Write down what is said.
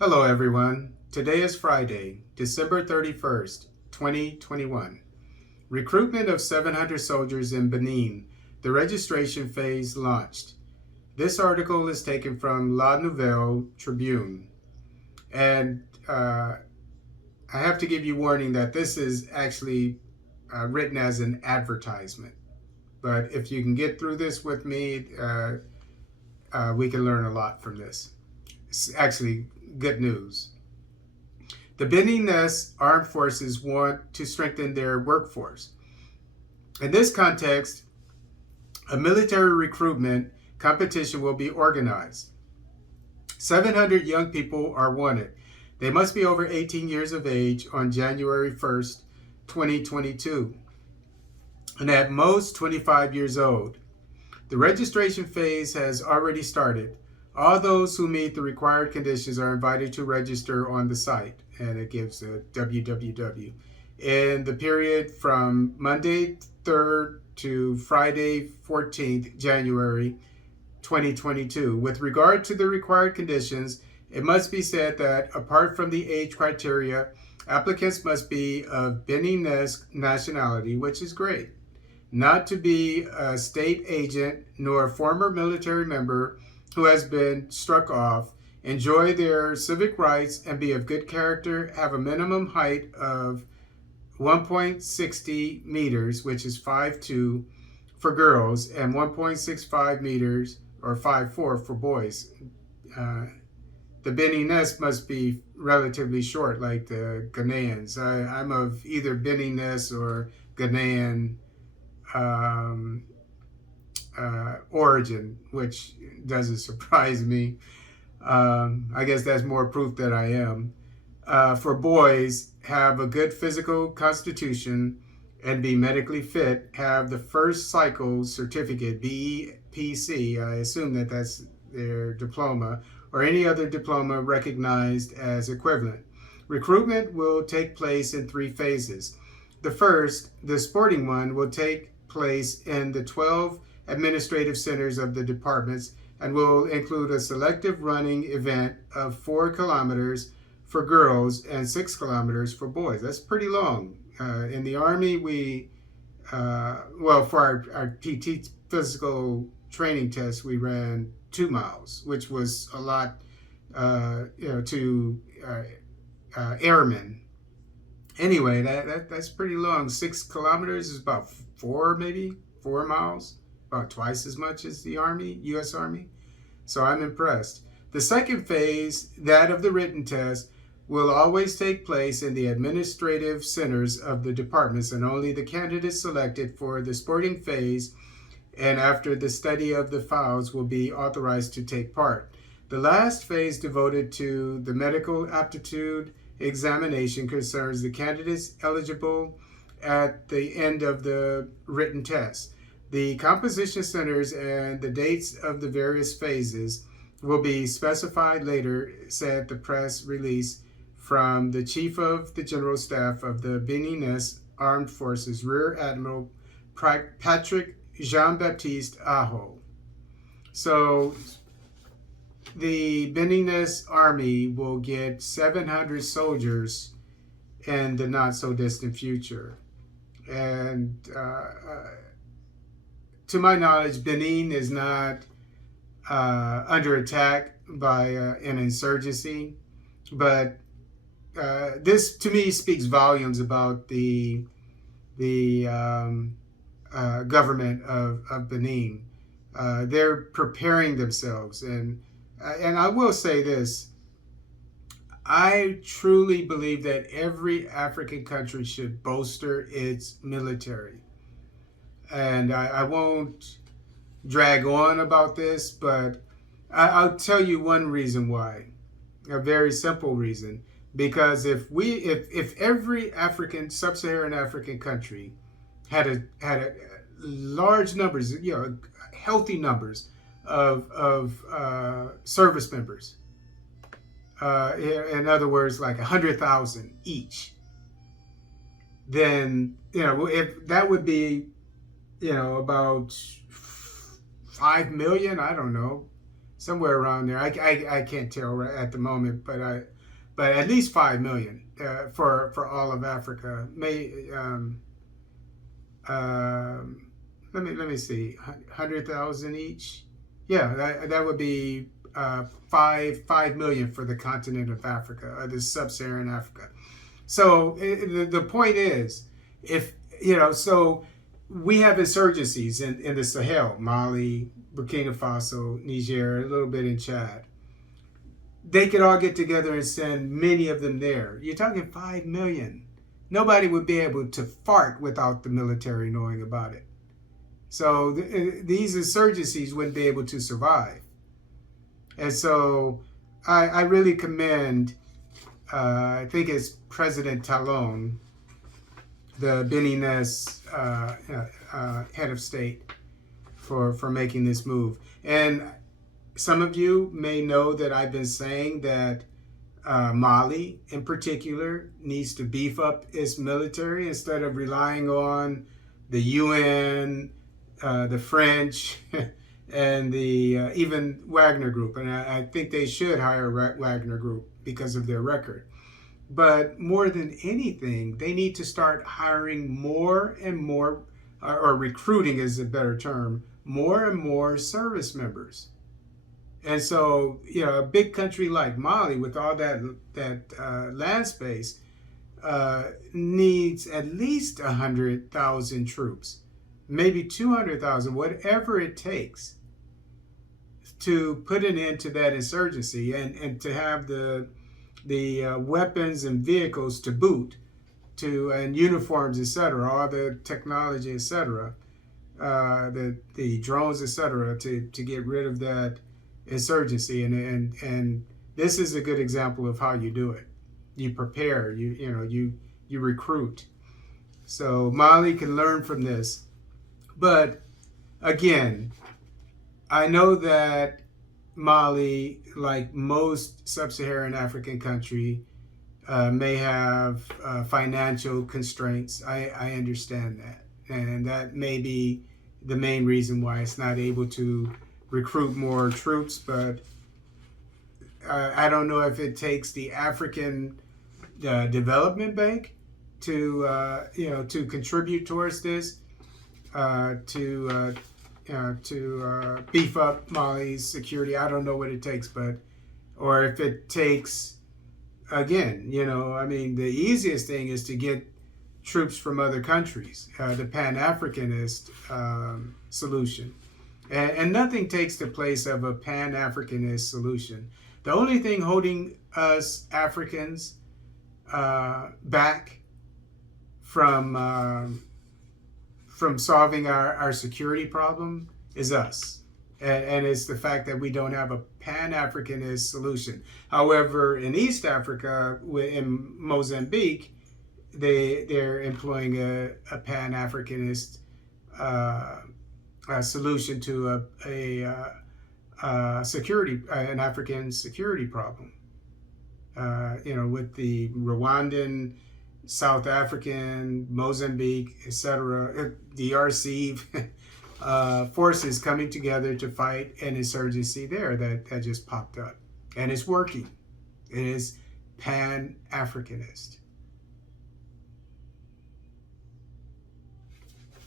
Hello everyone. Today is Friday, December 31st, 2021. Recruitment of 700 soldiers in Benin. The registration phase launched. This article is taken from La Nouvelle Tribune. And I have to give you warning that this is actually written as an advertisement. But if you can get through this with me, we can learn a lot from this. It's actually good news. The Beninese armed forces want to strengthen their workforce. In this context, a military recruitment competition will be organized. 700 young people are wanted. They must be over 18 years of age on January 1st, 2022, and at most 25 years old. The registration phase has already started. All those who meet the required conditions are invited to register on the site, and it gives a www. In the period from Monday 3rd to Friday 14th January 2022. With regard to the required conditions, it must be said that apart from the age criteria, applicants must be of Beninese nationality, which is great, not to be a state agent nor a former military member who has been struck off, enjoy their civic rights and be of good character, have a minimum height of 1.60 meters, which is 5'2", for girls, and 1.65 meters, or 5'4", for boys. The Beninese must be relatively short, like the Ghanaians. I'm of either Beninese or Ghanaian origin, which doesn't surprise me. I guess that's more proof that I am. For boys, have a good physical constitution and be medically fit, have the first cycle certificate, BEPC, I assume that that's their diploma, or any other diploma recognized as equivalent. Recruitment will take place in 3 phases. The first, the sporting one, will take place in the 12 administrative centers of the departments and will include a selective running event of 4 kilometers for girls and 6 kilometers for boys. That's pretty long. In the Army, we, for our PT physical training test, we ran 2 miles, which was a lot, to airmen. Anyway, that's pretty long. 6 kilometers is about 4 miles, about twice as much as the Army, U.S. Army. So I'm impressed. The second phase, that of the written test, will always take place in the administrative centers of the departments, and only the candidates selected for the sporting phase and after the study of the files will be authorized to take part. The last phase, devoted to the medical aptitude examination, concerns the candidates eligible at the end of the written test. The composition centers and the dates of the various phases will be specified later, said the press release from the Chief of the General Staff of the Beninese Armed Forces, Rear Admiral Patrick Jean-Baptiste Aho. So the Beninese Army will get 700 soldiers in the not so distant future. And to my knowledge, Benin is not under attack by an insurgency, but this to me speaks volumes about the government of Benin. They're preparing themselves, and I will say this: I truly believe that every African country should bolster its military. And I won't drag on about this, but I'll tell you one reason why. A very simple reason. Because if every African, sub-Saharan African country had a large numbers, healthy numbers of service members, in other words, like 100,000 each, then if that would be about 5 million, I don't know, somewhere around there. I can't tell right at the moment, but at least 5 million for all of Africa. Let me see, 100,000 each. Yeah, that would be 5 million for the continent of Africa, or the sub-Saharan Africa. So the point is, if so we have insurgencies in the Sahel, Mali, Burkina Faso, Niger, a little bit in Chad. They could all get together and send many of them there. You're talking 5 million. Nobody would be able to fart without the military knowing about it. So these insurgencies wouldn't be able to survive. And so I really commend, I think it's President Talon, the Beninese head of state, for making this move. And some of you may know that I've been saying that Mali, in particular, needs to beef up its military instead of relying on the UN, the French, and the even Wagner Group. And I think they should hire Wagner Group because of their record. But more than anything, they need to start hiring more and more, or recruiting is a better term, more and more service members. And so, a big country like Mali, with all that land space, needs at least 100,000 troops, maybe 200,000, whatever it takes, to put an end to that insurgency, and to have the weapons and vehicles to boot, and uniforms, etc., all the technology, etc., the drones, etc., to get rid of that insurgency. And this is a good example of how you do it. You prepare, you recruit. So Mali can learn from this. But again, I know that Mali, like most sub-Saharan African country, may have financial constraints. I understand that. And that may be the main reason why it's not able to recruit more troops. But I don't know if it takes the African Development Bank to contribute towards this, to beef up Mali's security. I don't know what it takes, or if it takes, again, the easiest thing is to get troops from other countries, the Pan-Africanist solution. And nothing takes the place of a Pan-Africanist solution. The only thing holding us Africans back from solving our security problem is us. And it's the fact that we don't have a Pan-Africanist solution. However, in East Africa, in Mozambique, they're employing a Pan-Africanist solution to an African security problem. With the Rwandan, South African, Mozambique, etc., DRC forces coming together to fight an insurgency there that just popped up. And it's working. It is Pan-Africanist.